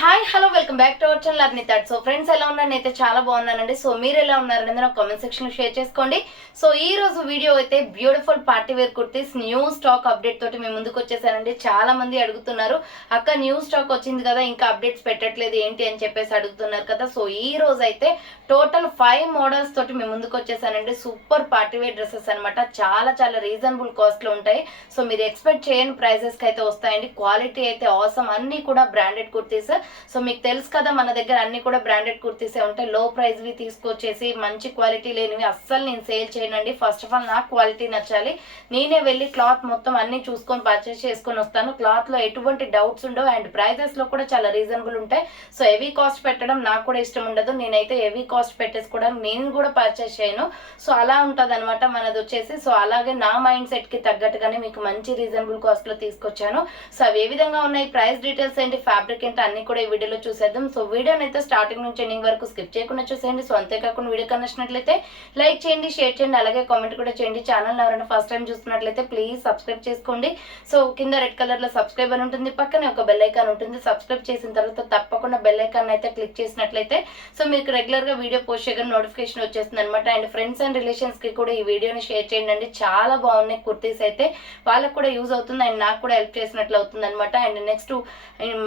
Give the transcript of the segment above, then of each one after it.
Hi hello welcome back to our channel అర్ని thought. So friends ఎలా ఉన్నారు? నేనైతే చాలా బాగున్నానండి. సో మీరు ఎలా ఉన్నారనేది నాకు కామెంట్ సెక్షన్ లో షేర్ చేసుకోండి. సో ఈ రోజు వీడియో అయితే beautiful party wear kurtis new stock update తోటి మేము ముందుకు వచ్చేసానండి. చాలా మంది అడుగుతున్నారు, అక్క న్యూ స్టాక్ వచ్చింది కదా ఇంకా అప్డేట్స్ పెట్టట్లేదు ఏంటి అని చెప్పేసి అడుగుతున్నారు కదా. సో ఈ రోజు అయితే టోటల్ 5 మోడల్స్ తోటి మేము ముందుకు వచ్చేసానండి. సూపర్ పార్టీ వేర్ డ్రెస్సెస్ అనమాట. చాలా చాలా రీజనబుల్ కాస్ట్ లో ఉంటాయి. సో మీరు ఎక్స్పెక్ట్ చేయని ప్రైజెస్ కి అయితే వస్తాయండి. క్వాలిటీ అయితే అవసరం, అన్ని కూడా బ్రాండెడ్ కుర్తీస్. సో మీకు తెలుసు కదా, మన దగ్గర అన్ని కూడా బ్రాండెడ్ కుర్తీసే ఉంటాయి. లో ప్రైస్ వి తీసుకొచ్చేసి మంచి క్వాలిటీ లేనివి అస్సలు నేను సేల్ చేయనండి. ఫస్ట్ ఆఫ్ ఆల్ నాకు క్వాలిటీ నచ్చాలి. నేనే వెళ్ళి క్లాత్ మొత్తం అన్ని చూసుకొని పర్చేస్ చేసుకొని వస్తాను. క్లాత్ లో ఎటువంటి డౌట్స్ ఉండవు అండ్ ప్రైజెస్ లో కూడా చాలా రీజనబుల్ ఉంటాయి. సో హెవీ కాస్ట్ పెట్టడం నాకు కూడా ఇష్టం ఉండదు. నేనైతే హెవీ కాస్ట్ పెట్టేసుకోవడానికి నేను కూడా పర్చేస్ చేయను. సో అలా ఉంటుంది అనమాట మనది వచ్చేసి. సో అలాగే నా మైండ్ సెట్ కి తగ్గట్టుగానే మీకు మంచి రీజనబుల్ కాస్ట్ లో తీసుకొచ్చాను. సో అవి ఏ విధంగా ఉన్నాయి, ప్రైస్ డీటెయిల్స్ ఏంటి, ఫ్యాబ్రిక్ ఏంటి, అన్ని కూడా ఈ వీడియోలో చూసేద్దాం. సో వీడియోని అయితే స్టార్టింగ్ నుంచి ఎండింగ్ వరకు స్కిప్ చేయకుండా చూసేయండి. సో అంతేకాకుండా వీడియో నచ్చినట్లయితే లైక్ చేయండి, షేర్ చేయండి, అలాగే కామెంట్ కూడా చేయండి. ఛానల్ ఎవరైనా ఫస్ట్ టైం చూస్తున్నట్లయితే ప్లీజ్ సబ్స్క్రైబ్ చేసుకోండి. సో కింద రెడ్ కలర్ లో సబ్స్క్రైబ్ అని ఉంటుంది, పక్కనే ఒక బెల్ ఐకాన్ ఉంటుంది. సబ్స్క్రైబ్ చేసిన తర్వాత తప్పకుండా బెల్ ఐకాన్ అయితే క్లిక్ చేసినట్లయితే సో మీకు రెగ్యులర్ గా వీడియో పోస్ట్ చేయగానే నోటిఫికేషన్ వచ్చేస్తుంది అనమాట. అండ్ ఫ్రెండ్స్ అండ్ రిలేషన్స్ కి కూడా ఈ వీడియోని షేర్ చేయండి. చాలా బాగున్నాయి కుర్తీస్ అయితే, వాళ్ళకు కూడా యూజ్ అవుతుంది అండ్ నాకు కూడా హెల్ప్ చేసినట్లు అవుతుంది అనమాట. అండ్ నెక్స్ట్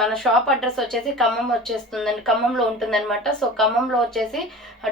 మన షాప్ అడ్రస్ వచ్చేసి ఖమ్మం వచ్చేస్తుందండి, ఖమ్మంలో ఉంటుంది అనమాట. సో ఖమ్మంలో వచ్చేసి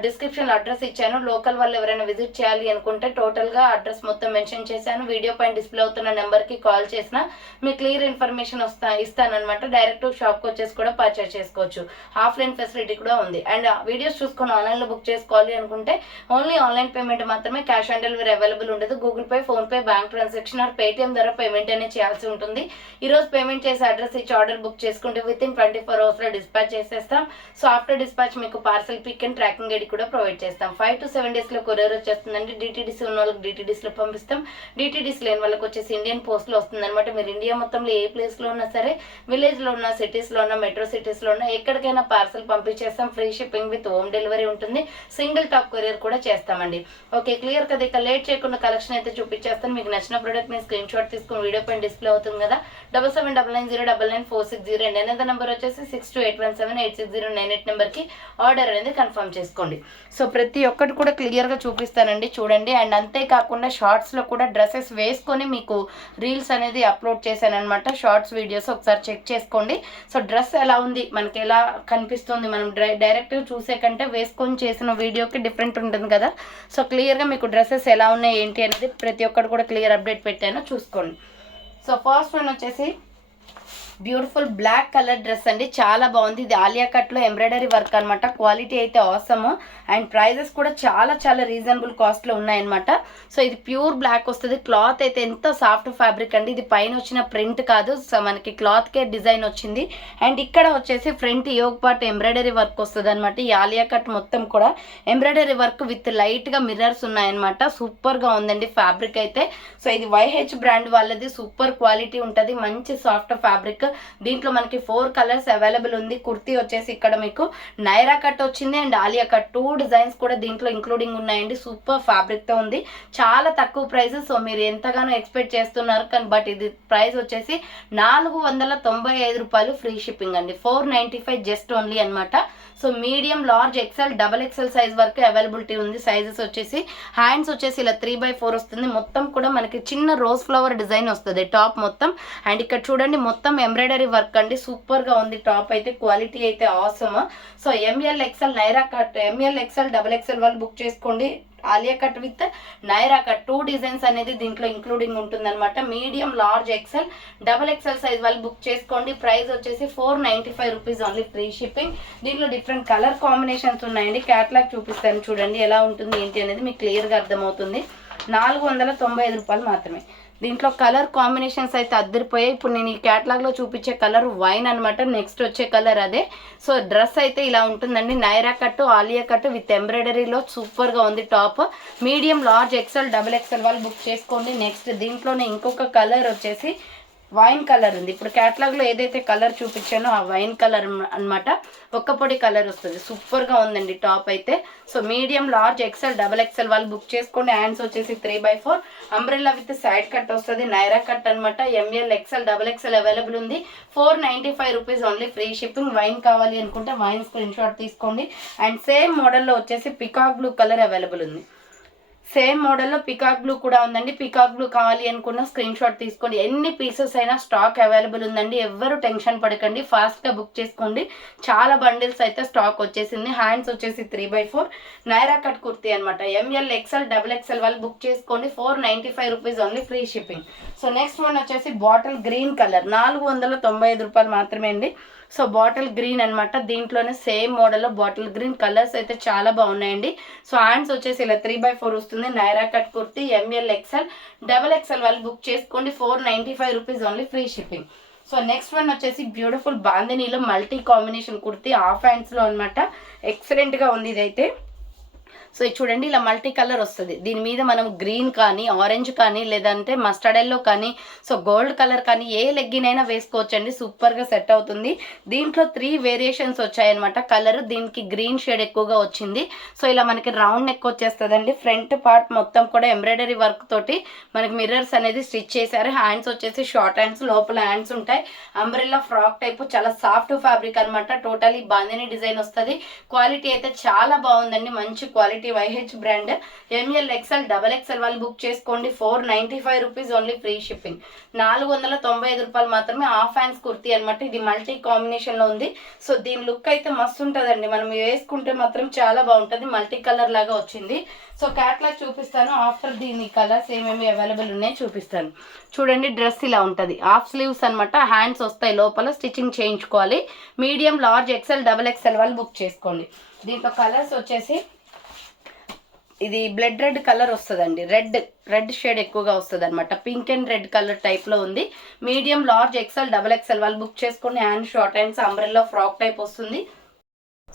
డిస్క్రిప్షన్ లో అడ్రస్ ఇచ్చాను. లోకల్ వాళ్ళు ఎవరైనా విజిట్ చేయాలి అనుకుంటే టోటల్ గా అడ్రస్ మొత్తం మెన్షన్ చేశాను. వీడియో పైన డిస్ప్లే అవుతున్న నెంబర్ కి కాల్ చేసినా మీకు క్లియర్ ఇన్ఫర్మేషన్ ఇస్తానమాట. డైరెక్ట్ షాప్ కి వచ్చేసి కూడా పర్చేస్ చేసుకోవచ్చు. ఆఫ్లైన్ ఫెసిలిటీ కూడా ఉంది. అండ్ వీడియోస్ చూసుకొని ఆన్లైన్ లో బుక్ చేసుకోవాలి అనుకుంటే ఓన్లీ ఆన్లైన్ పేమెంట్ మాత్రమే, క్యాష్ ఆన్ డెలివరీ అవైలబుల్ ఉండదు. Google pay, phone pay, bank transaction are Paytm ద్వారా పేమెంట్ అనేది చేయాల్సి ఉంటుంది. ఈ రోజు పేమెంట్ చేసి అడ్రస్ ఇచ్చి ఆర్డర్ బుక్ చేసుకుంటే విత్ ఇన్ 24 hours లో డిస్పాచ్ చేసేస్తాం. సో ఆఫ్టర్ డిస్పాచ్ మీకు parcel pick and tracking ID కూడా ప్రొవైడ్ చేస్తాం. 5 to 7 days లో కొరియర్ వచ్చేస్తుందండి. డిటిడిసి ఉన్న వాళ్ళకి డిటిడిసి లో పంపిస్తాం. డిటిడిసి లేని వాళ్ళకి వచ్చేసి ఇండియన్ పోస్ట్ లో వస్తుంది అనమాట. మీరు ఇండియా మొత్తంలో ఏ ప్లేస్ లో ఉన్నా సరే, విలేజ్ లో ఉన్న, సిటీస్ లో ఉన్న, మెట్రో సిటీస్ లో ఉన్న ఎక్కడికైనా పార్సల్ పంపించేస్తాం. Free shipping with home delivery ఉంటుంది. సింగిల్ టాప్ కొరియర్ కూడా చేస్తామండి. ఓకే, క్లియర్ కదా. ఇక లేట్ చేయకుండా కలెక్షన్ అయితే చూపించేస్తాను. మీకు నచ్చిన ప్రోడక్ట్ నేను స్క్రీన్ షాట్ తీసుకుని వీడియో పైన డిస్ప్లే అవుతుంది కదా. 7799099460 అండ్ అనేది నెంబర్ వచ్చేసి 6281786098 నెంబర్ కి ఆర్డర్ అనేది కన్ఫర్మ్ చేసుకోండి. సో ప్రతి ఒక్కటి కూడా క్లియర్ గా చూపిస్తానండి, చూడండి. అండ్ అంతేకాకుండా షార్ట్స్ లో కూడా డ్రెస్సెస్ వేసుకొని మీకు రీల్స్ అనేది అప్లోడ్ చేశాను అనమాట. షార్ట్స్ వీడియోస్ ఒకసారి చెక్ చేసుకోండి. సో డ్రెస్ ఎలా ఉంది, మనకి ఎలా కనిపిస్తుంది, మనం డైరెక్ట్ చూసే కంటే వేసుకొని చేసిన వీడియోకి డిఫరెంట్ ఉంటుంది కదా. సో క్లియర్ గా మీకు డ్రెస్సెస్ ఎలా ఉన్నాయి ఏంటి అనేది ప్రతి ఒక్కటి కూడా క్లియర్ అప్డేట్ పెట్టాను, చూసుకోండి. సో ఫస్ట్ వన్ వచ్చేసి బ్యూటిఫుల్ బ్లాక్ కలర్ డ్రెస్ అండి. చాలా బాగుంది. ఇది ఆలియా కట్ లో ఎంబ్రాయిడరీ వర్క్ అనమాట. క్వాలిటీ అయితే అవసరం అండ్ ప్రైజెస్ కూడా చాలా చాలా రీజనబుల్ కాస్ట్ లో ఉన్నాయన్నమాట. సో ఇది ప్యూర్ బ్లాక్ వస్తుంది. క్లాత్ అయితే ఎంత సాఫ్ట్ ఫ్యాబ్రిక్ అండి. ఇది పైన వచ్చిన ప్రింట్ కాదు, సో మనకి క్లాత్ కే డిజైన్ వచ్చింది. అండ్ ఇక్కడ వచ్చేసి front yoke part embroidery work వస్తుంది అనమాట. ఈ ఆలియా కట్ మొత్తం కూడా ఎంబ్రాయిడరీ వర్క్ విత్ లైట్ గా మిర్రర్స్ ఉన్నాయన్నమాట. సూపర్ గా ఉందండి ఫ్యాబ్రిక్ అయితే. సో ఇది YH బ్రాండ్ వాళ్ళది. సూపర్ క్వాలిటీ ఉంటుంది, మంచి సాఫ్ట్ ఫ్యాబ్రిక్. దీంట్లో మనకి 4 కలర్స్ అవైలబుల్ ఉంది. కుర్తీ వచ్చేసి ఇక్కడ మీకు నైరా కట్ వచ్చింది అండ్ ఆలియా కట్ 2 డిజైన్స్ కూడా దీంట్లో ఇంక్లూడింగ్ ఉన్నాయండి. సూపర్ ఫ్యాబ్రిక్ తో ఉంది, చాలా తక్కువ ప్రైస్. సో మీరు ఎంతగానో ఎక్స్పెక్ట్ చేస్తున్నారు కానీ బట్ ఇది ప్రైస్ వచ్చేసి 495 రూపాయలు, ఫ్రీ షిప్పింగ్ అండి. 495 జస్ట్ ఓన్లీ అనమాట. So medium, large, XL, double XL size వరకు అవైలబిలిటీ ఉంది. సైజెస్ వచ్చేసి హ్యాండ్స్ వచ్చేసి ఇలా 3/4 వస్తుంది. మొత్తం కూడా మనకి చిన్న రోజ్ ఫ్లవర్ డిజైన్ వస్తుంది టాప్ మొత్తం. అండ్ ఇక్కడ చూడండి మొత్తం ఎంబ్రాయిడరీ వర్క్ అండి. సూపర్ గా ఉంది టాప్ అయితే. క్వాలిటీ అయితే అవసరం. So ML XL Naira cut, ML XL double XL వాళ్ళు బుక్ చేసుకోండి. Alia cut with Naira cut 2 designs అనేది దీంట్లో ఇంక్లూడింగ్ ఉంటుంది అనమాట. Medium, large, XL, double XL size వాళ్ళు బుక్ చేసుకోండి. ప్రైస్ వచ్చేసి 495 రూపీస్ ఓన్లీ, ఫ్రీ షిప్పింగ్. దీంట్లో డిఫరెంట్ కలర్ కాంబినేషన్స్ ఉన్నాయండి. క్యాటలాగ్ చూపిస్తాను చూడండి ఎలా ఉంటుంది ఏంటి అనేది మీకు క్లియర్ గా అర్థమవుతుంది. 495 రూపాయలు మాత్రమే. దీంట్లో కలర్ కాంబినేషన్స్ అయితే అద్దరిపోయాయి. ఇప్పుడు నేను ఈ క్యాటలాగ్ లో చూపించే కలర్ వైన్ అనమాట. నెక్స్ట్ వచ్చే కలర్ అదే. సో డ్రెస్ అయితే ఇలా ఉంటుందండి. Naira cut, Alia cut with ఎంబ్రాయిడరీలో సూపర్ గా ఉంది top. Medium, large, XL, double XL వాళ్ళు బుక్ చేసుకోండి. నెక్స్ట్ దీంట్లోనే ఇంకొక కలర్ వచ్చేసి వైన్ కలర్ ఉంది. ఇప్పుడు క్యాటలాగ్లో ఏదైతే కలర్ చూపించానో ఆ వైన్ కలర్ అనమాట. ఒక్క పొడి కలర్ వస్తుంది. సూపర్గా ఉందండి టాప్ అయితే. So medium, large, XL, double XL వాళ్ళు బుక్ చేసుకోండి. హ్యాండ్స్ వచ్చేసి 3/4 అంబ్రెల్లా విత్ సైడ్ కట్ వస్తుంది. నైరా కట్ అనమాట. ML, XL, double XL available ఉంది. 495 rupees only, free shipping. Wine కావాలి అనుకుంటే వైన్ స్క్రీన్ షాట్ తీసుకోండి. అండ్ సేమ్ మోడల్లో వచ్చేసి పికాక్ బ్లూ కలర్ అవైలబుల్ ఉంది. సేమ్ మోడల్లో పికాక్ బ్లూ కూడా ఉందండి. పికాక్ బ్లూ కావాలి అనుకున్న స్క్రీన్ షాట్ తీసుకోండి. ఎన్ని పీసెస్ అయినా స్టాక్ అవైలబుల్ ఉందండి. ఎవ్వరు టెన్షన్ పడకండి, ఫాస్ట్గా బుక్ చేసుకోండి. చాలా బండిల్స్ అయితే స్టాక్ వచ్చేసింది. హ్యాండ్స్ వచ్చేసి 3/4 నైరా కట్ కుర్తీ అనమాట. ఎంఎల్, ఎక్సెల్, డబుల్ ఎక్సెల్ వాళ్ళు బుక్ చేసుకోండి. 495 rupees only, free shipping. So next one వచ్చేసి బాటిల్ గ్రీన్ కలర్, 495 రూపాయలు మాత్రమే అండి. సో బాటిల్ గ్రీన్ అనమాట. దీంట్లోనే సేమ్ మోడల్లో బాటిల్ గ్రీన్ కలర్స్ అయితే చాలా బాగున్నాయండి. సో హ్యాండ్స్ వచ్చేసి ఇలా 3/4 వస్తుంది. Naira cut kurti, ML, XL, double XL వాళ్ళు బుక్ చేసుకోండి. 495 rupees only, free shipping. So next one వచ్చేసి బ్యూటిఫుల్ బాందినీలో మల్టీ కాంబినేషన్ కుర్తీ, హాఫ్ హ్యాండ్స్లో అనమాట. ఎక్సలెంట్గా ఉంది ఇదైతే. సో ఇది చూడండి, ఇలా మల్టీ కలర్ వస్తుంది. దీని మీద మనం గ్రీన్ కానీ, ఆరెంజ్ కానీ, లేదంటే మస్టర్డ్ ఎల్లో కానీ, సో గోల్డ్ కలర్ కానీ ఏ లెగ్గిన్ అయినా వేసుకోవచ్చండి. సూపర్గా సెట్ అవుతుంది. దీంట్లో 3 వేరియేషన్స్ వచ్చాయన్నమాట కలర్. దీనికి గ్రీన్ షేడ్ ఎక్కువగా వచ్చింది. సో ఇలా మనకి రౌండ్ నెక్ వచ్చేస్తుందండి. ఫ్రంట్ పార్ట్ మొత్తం కూడా ఎంబ్రాయిడరీ వర్క్ తోటి మనకి మిర్రర్స్ అనేది స్టిచ్ చేశారు. హ్యాండ్స్ వచ్చేసి షార్ట్ హ్యాండ్స్, లోపల హ్యాండ్స్ ఉంటాయి. అంబ్రెల్లా ఫ్రాక్ టైప్, చాలా సాఫ్ట్ ఫ్యాబ్రిక్ అనమాట. టోటలీ బాందిని డిజైన్ వస్తుంది. క్వాలిటీ అయితే చాలా బాగుందండి, మంచి quality. YH brand. ML, XL, double XL వాళ్ళు బుక్ చేసుకోండి. 495 రూపీస్ ఓన్లీ, ఫ్రీ షిప్పింగ్. 495 రూపాయలు మాత్రమే. హాఫ్ హ్యాండ్స్ కుర్తీ అనమాట. ఇది మల్టీ కాంబినేషన్ లో ఉంది. సో దీని లుక్ అయితే మస్తు ఉంటుందండి. మనం వేసుకుంటే మాత్రం చాలా బాగుంటుంది. మల్టీ కలర్ లాగా వచ్చింది. సో క్యాట్లాగ్ చూపిస్తాను. ఆఫ్టర్ దీని కలర్స్ ఏమేమి అవైలబుల్ ఉన్నాయో చూపిస్తాను. చూడండి, డ్రెస్ ఇలా ఉంటుంది. హాఫ్ స్లీవ్స్ అనమాట. హ్యాండ్స్ వస్తాయి, లోపల స్టిచ్చింగ్ చేయించుకోవాలి. Medium, large, XL, double XL వాళ్ళు బుక్ చేసుకోండి. దీంట్లో కలర్స్ వచ్చేసి ఇది బ్లడ్ రెడ్ కలర్ వస్తుందండి. రెడ్ షేడ్ ఎక్కువగా వస్తుంది అనమాట. పింక్ అండ్ రెడ్ కలర్ టైప్లో ఉంది. Medium, large, XL, double XL వాళ్ళు బుక్ చేసుకుని. Hand short hands, umbrella frock type వస్తుంది.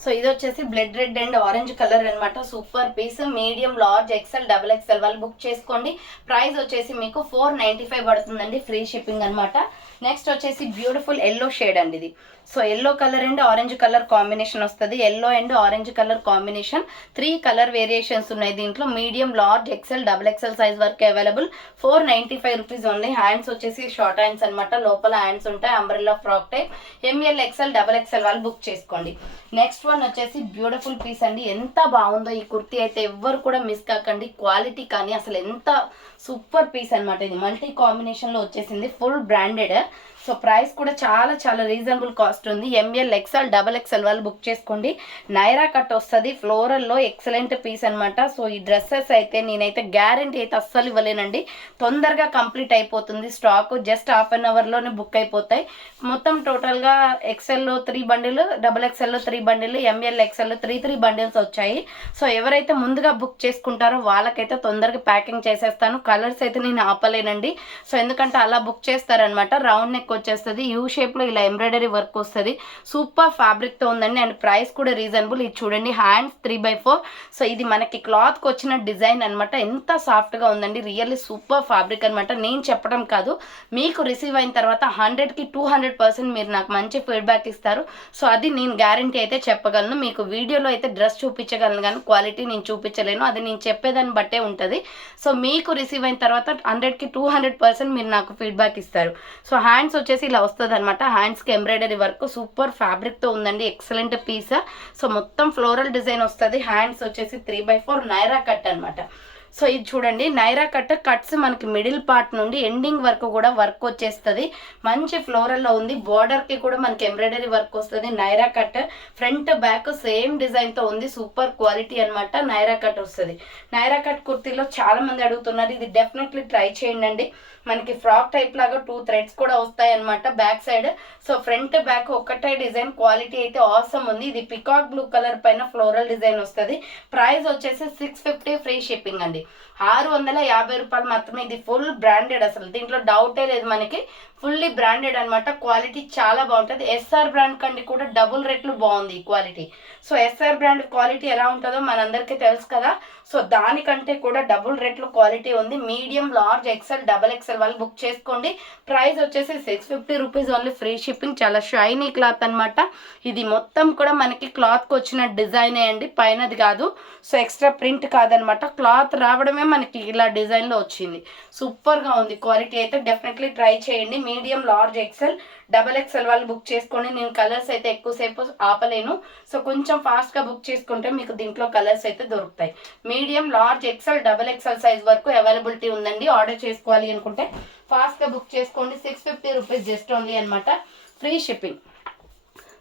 సో ఇది వచ్చేసి blood red and orange colour అనమాట. Super piece. Medium, large, XL, double XL వాళ్ళు బుక్ చేసుకోండి. ప్రైస్ వచ్చేసి మీకు 495 పడుతుందండి, ఫ్రీ షిప్పింగ్ అనమాట. నెక్స్ట్ వచ్చేసి బ్యూటిఫుల్ ఎల్లో షేడ్ అండి ఇది. So yellow colour and orange colour combination వస్తుంది. Yellow and orange colour combination. 3 colour variations ఉన్నాయి దీంట్లో. Medium, large, XL, double XL size వరకు అవైలబుల్. 495 rupees only. హ్యాండ్స్ వచ్చేసి షార్ట్ హ్యాండ్స్ అనమాట. లోపల హ్యాండ్స్ ఉంటాయి. Umbrella frock type. ML, XL, double XL వాళ్ళు book చేసుకోండి. నెక్స్ట్ వన్ వచ్చేసి బ్యూటిఫుల్ పీస్ అండి. ఎంత బాగుందో ఈ కుర్తీ అయితే, ఎవ్వరు కూడా మిస్ కాకండి. క్వాలిటీ కానీ అసలు ఎంత సూపర్ పీస్ అనమాట. ఇది మల్టీ కాంబినేషన్లో వచ్చేసింది. Full branded. సో ప్రైస్ కూడా చాలా చాలా రీజనబుల్ కాస్ట్ ఉంది. ఎంఎల్, ఎక్సెల్, డబల్ ఎక్సెల్ వాళ్ళు బుక్ చేసుకోండి. నైరా కట్ వస్తుంది. ఫ్లోరల్లో ఎక్సలెంట్ పీస్ అనమాట. సో ఈ డ్రెస్సెస్ అయితే నేనైతే గ్యారంటీ అయితే అస్సలు ఇవ్వలేనండి. తొందరగా కంప్లీట్ అయిపోతుంది స్టాక్. జస్ట్ హాఫ్ అన్ అవర్లోనే బుక్ అయిపోతాయి. మొత్తం టోటల్గా ఎక్సెల్లో 3 బండిల్, డబల్ ఎక్సెల్లో 3 బండిల్, ఎంఎల్, ఎక్సెల్లో 3 బండిల్స్ వచ్చాయి. సో ఎవరైతే ముందుగా బుక్ చేసుకుంటారో వాళ్ళకైతే తొందరగా ప్యాకింగ్ చేసేస్తాను. కలర్స్ అయితే నేను ఆపలేనండి. సో ఎందుకంటే అలా బుక్ చేస్తారనమాట. రౌండ్ నెక్ వచ్చేస్తుంది. యూ షేప్ లో ఇలా ఎంబ్రాయిడరీ వర్క్ వస్తుంది. సూపర్ ఫ్యాబ్రిక్ తో ఉందండి. అండ్ ప్రైస్ కూడా రీజనబుల్. ఇది చూడండి, హ్యాండ్స్ 3/4. సో ఇది మనకి క్లాత్ కి వచ్చిన డిజైన్ అనమాట. ఎంత సాఫ్ట్ గా ఉందండి. రియల్లీ సూపర్ ఫ్యాబ్రిక్ అనమాట. నేను చెప్పడం కాదు, మీకు రిసీవ్ అయిన తర్వాత 100కి 200% మీరు నాకు మంచి ఫీడ్బ్యాక్ ఇస్తారు. సో అది నేను గ్యారంటీ అయితే చెప్పగలను. మీకు వీడియోలో అయితే డ్రెస్ చూపించగలను కానీ క్వాలిటీ నేను చూపించలేను. అది నేను చెప్పేదాన్ని బట్టే ఉంటుంది. సో మీకు రిసీవ్ అయిన తర్వాత 100కి 200% మీరు నాకు ఫీడ్బ్యాక్ ఇస్తారు. సో హ్యాండ్స్ వచ్చేసి ఇలా వస్తుంది అనమాట. హ్యాండ్స్కి ఎంబ్రాయిడరీ వర్క్ సూపర్ ఫ్యాబ్రిక్తో ఉందండి. Excellent piece. సో మొత్తం ఫ్లోరల్ డిజైన్ వస్తుంది. హ్యాండ్స్ వచ్చేసి 3/4 నైరా కట్ అనమాట. సో ఇది చూడండి, నైరా కట్స్ మనకి మిడిల్ పార్ట్ నుండి ఎండింగ్ వరకు కూడా వర్క్ వచ్చేస్తుంది. మంచి ఫ్లోరల్లో ఉంది. బార్డర్కి కూడా మనకి ఎంబ్రాయిడరీ వర్క్ వస్తుంది. Naira cut front back same డిజైన్తో ఉంది. సూపర్ క్వాలిటీ అనమాట. నైరా కట్ వస్తుంది. నైరా కట్ కుర్తీలో చాలా మంది అడుగుతున్నారు. ఇది డెఫినెట్లీ ట్రై చేయండి. మనకి ఫ్రాక్ టైప్ లాగా 2 థ్రెడ్స్ కూడా వస్తాయి అనమాట back side. So front back ఒక్కటే డిజైన్. క్వాలిటీ అయితే ఆసమ్ ఉంది. ఇది పికాక్ బ్లూ కలర్ పైన ఫ్లోరల్ డిజైన్ వస్తుంది. ప్రైస్ వచ్చేసి 650, ఫ్రీ షిప్పింగ్ అండి. 650 రూపాయలు మాత్రమే. ఇది ఫుల్ బ్రాండెడ్, అసలు దీంట్లో డౌటే లేదు మనకి. ఫుల్లీ బ్రాండెడ్ అనమాట. క్వాలిటీ చాలా బాగుంటుంది. ఎస్ఆర్ బ్రాండ్ కంటే కూడా డబుల్ రేట్లు బాగుంది ఈ quality. So SR brand quality ఎలా ఉంటుందో మనందరికీ తెలుసు కదా. సో దానికంటే కూడా డబుల్ రేట్లు క్వాలిటీ ఉంది. Medium, large, XL, double XL వాళ్ళు బుక్ చేసుకోండి. ప్రైస్ వచ్చేసి 650 రూపీస్ ఓన్లీ, ఫ్రీ షిప్పింగ్. చాలా షైనీ క్లాత్ అనమాట. ఇది మొత్తం కూడా మనకి క్లాత్కి వచ్చిన డిజైనే అండి, పైనది కాదు. సో ఎక్స్ట్రా ప్రింట్ కాదనమాట, క్లాత్ రావడమే మనకి ఇలా డిజైన్లో వచ్చింది. సూపర్గా ఉంది క్వాలిటీ అయితే, డెఫినెట్లీ ట్రై చేయండి. Medium, large, XL, double XL వాళ్ళు బుక్ చేసుకోండి. నేను కలర్స్ అయితే ఎక్కువసేపు ఆపలేను, సో కొంచెం ఫాస్ట్గా బుక్ చేసుకుంటే మీకు దీంట్లో కలర్స్ అయితే దొరుకుతాయి. Medium, large, XL, double XL size వరకు అవైలబిలిటీ ఉందండి. ఆర్డర్ చేసుకోవాలి అనుకుంటే ఫాస్ట్గా బుక్ చేసుకోండి. 650 రూపీస్ జస్ట్ ఓన్లీ అనమాట, free shipping.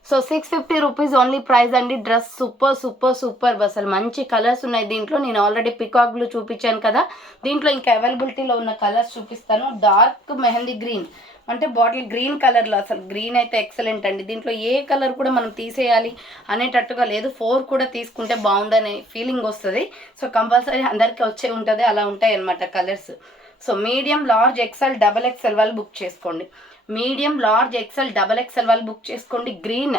So 650 rupees only price అండి. డ్రెస్ సూపర్ సూపర్ సూపర్, అసలు మంచి కలర్స్ ఉన్నాయి దీంట్లో. నేను ఆల్రెడీ పికాక్ బ్లూ చూపించాను కదా, దీంట్లో ఇంకా అవైలబిలిటీలో ఉన్న కలర్స్ చూపిస్తాను. డార్క్ మెహందీ గ్రీన్ అంటే బాటిల్ గ్రీన్ కలర్లో, అసలు గ్రీన్ అయితే ఎక్సలెంట్ అండి. దీంట్లో ఏ కలర్ కూడా మనం తీసేయాలి అనేటట్టుగా లేదు. 4 కూడా తీసుకుంటే బాగుండనే ఫీలింగ్ వస్తుంది. సో కంపల్సరీ అందరికీ వచ్చే ఉంటుంది, అలా ఉంటాయి అన్నమాట colours. So medium, large, XL, double XL వాళ్ళు బుక్ చేసుకోండి. Medium, large, XL, double XL వాళ్ళు బుక్ చేసుకోండి. గ్రీన్,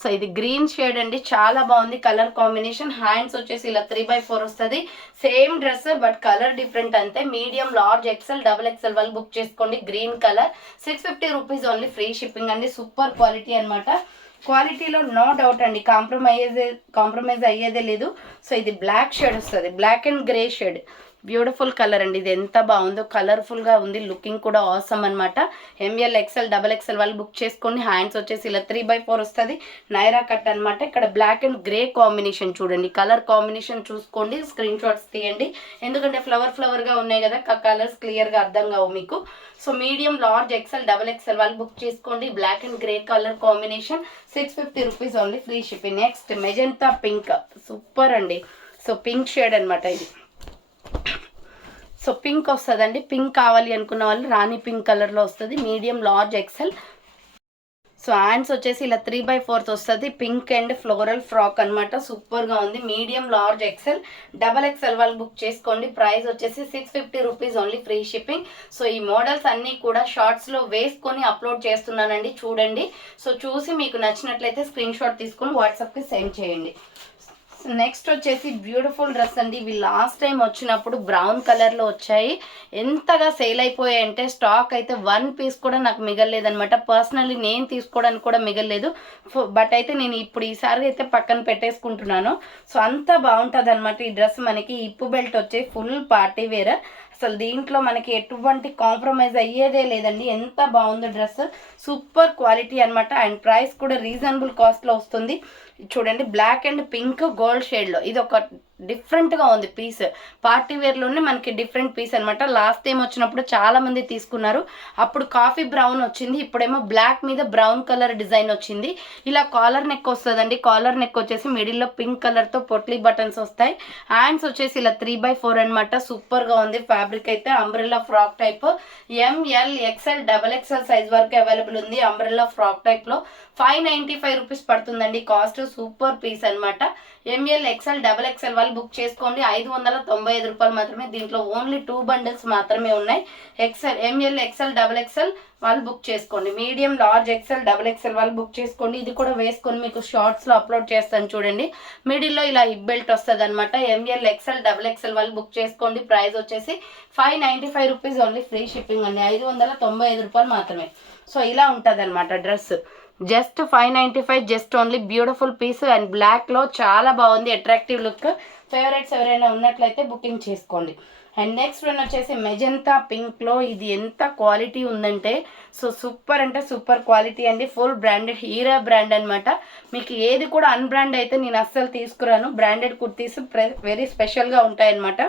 సో ఇది గ్రీన్ షేడ్ అండి, చాలా బాగుంది కలర్ కాంబినేషన్. హ్యాండ్స్ వచ్చేసి ఇలా 3/4 వస్తుంది. Same dress but colour different అంతే. Medium, large, XL, double XL వాళ్ళు బుక్ చేసుకోండి. Green colour, 650 rupees only, free shipping అండి. సూపర్ క్వాలిటీ అనమాట. క్వాలిటీలో నో డౌట్ అండి, కాంప్రమైజ్ అయ్యేదే లేదు. సో ఇది బ్లాక్ షేడ్ వస్తుంది, black and grey shade. Beautiful colour అండి, ఇది ఎంత బాగుందో, కలర్ఫుల్గా ఉంది, లుకింగ్ కూడా ఆసమ్ అనమాట. ఎంఎల్, ఎక్సెల్, డబల్ ఎక్సెల్ వాళ్ళు బుక్ చేసుకోండి. హ్యాండ్స్ వచ్చేసి ఇలా 3/4 వస్తుంది, నైరా కట్ అనమాట. ఇక్కడ బ్లాక్ అండ్ గ్రే కాంబినేషన్ చూడండి, కలర్ కాంబినేషన్ చూసుకోండి, స్క్రీన్ షాట్స్ తీయండి. ఎందుకంటే ఫ్లవర్గా ఉన్నాయి కదా, కలర్స్ క్లియర్గా అర్థం కావు మీకు. So medium, large, XL, double XL వాళ్ళు బుక్ చేసుకోండి. Black and grey colour combination, 650 rupees only, free shipping. Next magenta pink, super అండి. సో పింక్ షేడ్ అనమాట ఇది. సో పింక్ వస్తుందండి, పింక్ కావాలి అనుకున్న వాళ్ళు రాణి పింక్ కలర్లో వస్తుంది. Medium, large, XL. So hands వచ్చేసి ఇలా 3/4 వస్తుంది, పింక్ అండ్ ఫ్లోరల్ ఫ్రాక్ అనమాట. సూపర్గా ఉంది. Medium, large, XL, double XL వాళ్ళు బుక్ చేసుకోండి. ప్రైస్ వచ్చేసి 650 rupees only, free shipping. So ఈ మోడల్స్ అన్నీ కూడా షార్ట్స్లో వేసుకొని అప్లోడ్ చేస్తున్నానండి, చూడండి. సో చూసి మీకు నచ్చినట్లయితే స్క్రీన్ షాట్ తీసుకొని వాట్సాప్కి సెండ్ చేయండి. నెక్స్ట్ వచ్చేసి బ్యూటిఫుల్ డ్రెస్ అండి. ఇవి లాస్ట్ టైం వచ్చినప్పుడు బ్రౌన్ కలర్లో వచ్చాయి, ఎంతగా సేల్ అయిపోయాయి అంటే స్టాక్ అయితే 1 పీస్ కూడా నాకు మిగలలేదనమాట. పర్సనల్లీ నేను తీసుకోవడానికి కూడా మిగలలేదు. బట్ అయితే నేను ఇప్పుడు ఈసారి అయితే పక్కన పెట్టేసుకుంటున్నాను. సో అంత బాగుంటుంది అనమాట ఈ డ్రెస్. మనకి ఇప్పు బెల్ట్ వచ్చే ఫుల్ పార్టీ వేర్, అసలు దీంట్లో మనకి ఎటువంటి కాంప్రమైజ్ అయ్యేదే లేదండి. ఎంత బాగుందో డ్రెస్, సూపర్ క్వాలిటీ అనమాట. అండ్ ప్రైస్ కూడా రీజనబుల్ కాస్ట్లో వస్తుంది. చూడండి, బ్లాక్ అండ్ పింక్ గోల్డ్ షేడ్లో, ఇది ఒక డిఫరెంట్గా ఉంది పీస్. పార్టీ వేర్లోనే మనకి డిఫరెంట్ పీస్ అనమాట. లాస్ట్ టైం వచ్చినప్పుడు చాలా మంది తీసుకున్నారు, అప్పుడు కాఫీ బ్రౌన్ వచ్చింది, ఇప్పుడేమో బ్లాక్ మీద బ్రౌన్ కలర్ డిజైన్ వచ్చింది. ఇలా కాలర్ నెక్ వస్తుందండి. కాలర్ నెక్ వచ్చేసి మిడిల్లో పింక్ కలర్తో పొట్లీ బటన్స్ వస్తాయి. హ్యాండ్స్ వచ్చేసి ఇలా 3/4 అనమాట. సూపర్గా ఉంది ఫ్యాబ్రిక్ అయితే. Umbrella frock type, ML, XL, double XL size వరకు అవైలబుల్ ఉంది. అంబ్రెల్లా ఫ్రాక్ టైప్లో 595 రూపీస్ పడుతుందండి కాస్ట్. సూపర్ పీస్ అనమాట. ఎంఎల్, ఎక్సెల్, డబల్ ఎక్సెల్ వాళ్ళు బుక్ చేసుకోండి. 595 రూపాయలు మాత్రమే. దీంట్లో ఓన్లీ 2 బండిల్స్ మాత్రమే ఉన్నాయి. XL, ML, XL, double XL వాళ్ళు బుక్ చేసుకోండి. Medium, large, XL, double XL వాళ్ళు బుక్ చేసుకోండి. ఇది కూడా వేసుకొని మీకు షార్ట్స్లో అప్లోడ్ చేస్తాను చూడండి. మిడిల్లో ఇలా హిప్ బెల్ట్ వస్తుంది అనమాట. ఎంఎల్, ఎక్సెల్, డబల్ ఎక్సెల్ వాళ్ళు బుక్ చేసుకోండి. ప్రైస్ వచ్చేసి 595 రూపీస్ ఓన్లీ, ఫ్రీ షిప్పింగ్ అండి. 595 రూపాయలు మాత్రమే. సో ఇలా ఉంటుంది అనమాట dress. Just 595, just only. Beautiful piece and బ్లాక్లో చాలా బాగుంది, అట్రాక్టివ్ లుక్. ఫేవరెట్స్ ఎవరైనా ఉన్నట్లయితే బుకింగ్ చేసుకోండి. అండ్ నెక్స్ట్ వన్ వచ్చేసి మెజెంటా పింక్లో, ఇది ఎంత క్వాలిటీ ఉందంటే సో సూపర్ అంటే సూపర్ క్వాలిటీ అండి. ఫుల్ బ్రాండెడ్, హీరా బ్రాండ్ అనమాట. మీకు ఏది కూడా అన్బ్రాండ్ అయితే నేను అస్సలు తీసుకురాను. బ్రాండెడ్ కుర్తీస్ వెరీ స్పెషల్గా ఉంటాయన్నమాట.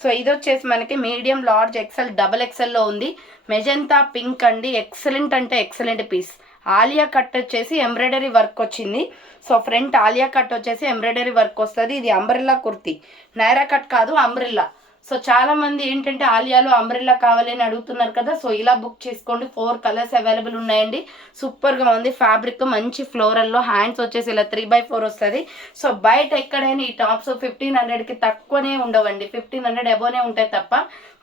సో ఇది వచ్చేసి మనకి మీడియం, లార్జ్, ఎక్సెల్, డబల్ ఎక్సెల్లో ఉంది. మెజెంటా పింక్ అండి, ఎక్సలెంట్ అంటే ఎక్సలెంట్ పీస్. ఆలియా కట్ వచ్చేసి ఎంబ్రాయిడరీ వర్క్ వచ్చింది. సో ఫ్రంట్ ఆలియా కట్ వచ్చేసి ఎంబ్రాయిడరీ వర్క్ వస్తుంది. ఇది అంబ్రెల్లా కుర్తీ, నైరా కట్ కాదు, అంబ్రెల్లా. సో చాలా మంది ఏంటంటే ఆలియాలో అంబ్రెల్లా కావాలి అని అడుగుతున్నారు కదా, సో ఇలా బుక్ చేసుకోండి. 4 కలర్స్ అవైలబుల్ ఉన్నాయండి. సూపర్గా ఉంది ఫ్యాబ్రిక్, మంచి ఫ్లోరల్లో. హ్యాండ్స్ వచ్చేసి ఇలా 3x4 వస్తుంది. సో బయట ఎక్కడైనా ఈ టాప్స్ 1500కి తక్కువనే ఉండవండి, 1500 అబోనే ఉంటాయి తప్ప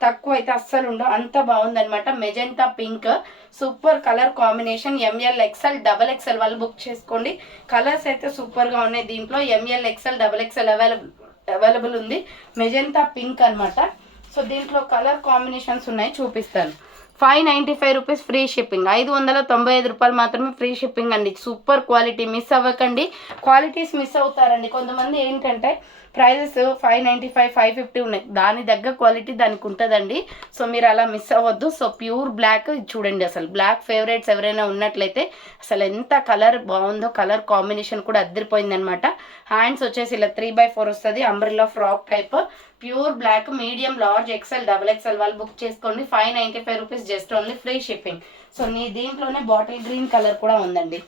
తక్కువ అయితే అస్సలు ఉండవు. అంత బాగుందనమాట. Magenta pink super colour combination. ML XL XXL వాళ్ళు బుక్ చేసుకోండి. కలర్స్ అయితే సూపర్గా ఉన్నాయి. దీంట్లో ML XL XXL అవైలబుల్ ఉంది. మెజెంటా పింక్ అనమాట. సో దీంట్లో కలర్ కాంబినేషన్స్ ఉన్నాయి, చూపిస్తాను. 595 రూపీస్ ఫ్రీ షిప్పింగ్, 595 రూపాయలు మాత్రమే ఫ్రీ షిప్పింగ్ అండి. సూపర్ క్వాలిటీ, మిస్ అవ్వకండి. క్వాలిటీస్ మిస్ అవుతారండి కొంతమంది. ఏంటంటే ప్రైజెస్ 595 550 ఉన్నాయి, దాని దగ్గర క్వాలిటీ దానికి ఉంటుందండి. సో మీరు అలా మిస్ అవ్వద్దు. సో ప్యూర్ బ్లాక్ చూడండి, అసలు బ్లాక్ ఫేవరెట్స్ ఎవరైనా ఉన్నట్లయితే అసలు ఎంత కలర్ బాగుందో, కలర్ కాంబినేషన్ కూడా అద్దరిపోయింది అనమాట. హ్యాండ్స్ వచ్చేసి ఇలా 3x4 వస్తుంది, umbrella frock type, pure black, medium, large, XL XXL వాళ్ళు బుక్ చేసుకోండి. 595 rupees just only free shipping. So దీంట్లోనే బాటిల్ గ్రీన్ కలర్ కూడా ఉందండి.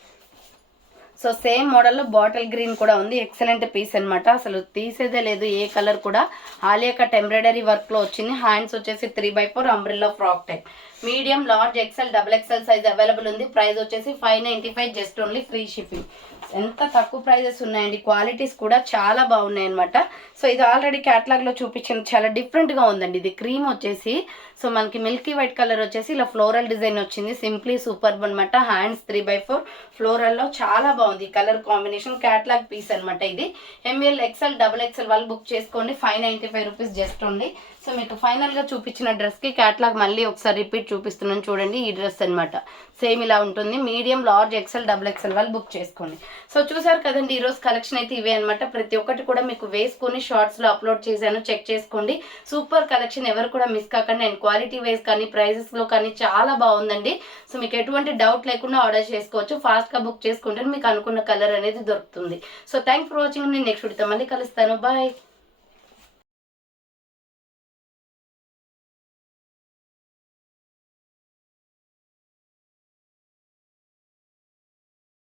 సో సేమ్ మోడల్లో బాటిల్ గ్రీన్ కూడా ఉంది. ఎక్సలెంట్ పీస్ అనమాట, అసలు తీసేదే లేదు ఏ కలర్ కూడా. ఆలియా కట్ ఎంబ్రాయిడరీ వర్క్లో వచ్చింది. హ్యాండ్స్ వచ్చేసి 3x4 umbrella frock type, medium, large, XL XXL size available ఉంది. ప్రైస్ వచ్చేసి 595 జస్ట్ ఓన్లీ ఫ్రీ షిప్పింగ్. ఎంత తక్కువ ప్రైజెస్ ఉన్నాయండి, క్వాలిటీస్ కూడా చాలా బాగున్నాయి అనమాట. సో ఇది ఆల్రెడీ క్యాటలాగ్లో చూపించింది, చాలా డిఫరెంట్గా ఉందండి. ఇది క్రీమ్ వచ్చేసి సో మనకి మిల్కీ వైట్ కలర్ వచ్చేసి ఇలా ఫ్లోరల్ డిజైన్ వచ్చింది. సింప్లీ సూపర్బ్ అనమాట. హ్యాండ్స్ 3x4 ఫ్లోరల్లో చాలా బాగుంది కలర్ కాంబినేషన్. క్యాటలాగ్ పీస్ అనమాట ఇది. ML XL XXL వాళ్ళు బుక్ చేసుకోండి. 595 రూపీస్ జస్ట్ ఓన్లీ. సో మీకు ఫైనల్గా చూపించిన డ్రెస్కి క్యాటలాగ్ మళ్ళీ ఒకసారి రిపీట్ చూపిస్తున్నాను చూడండి. ఈ డ్రెస్ అనమాట సేమ్ ఇలా ఉంటుంది. మీడియం, లార్జ్, XL XXL వాళ్ళు బుక్ చేసుకోండి. సో చూసారు కదండి, ఈరోజు కలెక్షన్ అయితే ఇవే అనమాట. ప్రతి ఒక్కటి కూడా మీకు వేసుకొని షార్ట్స్లో అప్లోడ్ చేశాను, చెక్ చేసుకోండి. సూపర్ కలెక్షన్, ఎవరు కూడా మిస్ కాకండి. అండ్ క్వాలిటీ వైజ్ కానీ ప్రైజెస్లో కానీ చాలా బాగుందండి. సో మీకు ఎటువంటి డౌట్ లేకుండా ఆర్డర్ చేసుకోవచ్చు. ఫాస్ట్గా బుక్ చేసుకుంటే మీకు అనుకున్న కలర్ అనేది దొరుకుతుంది. So thank for watching. నేను నెక్స్ట్ వీడియోతో మళ్ళీ కలుస్తాను. బాయ్.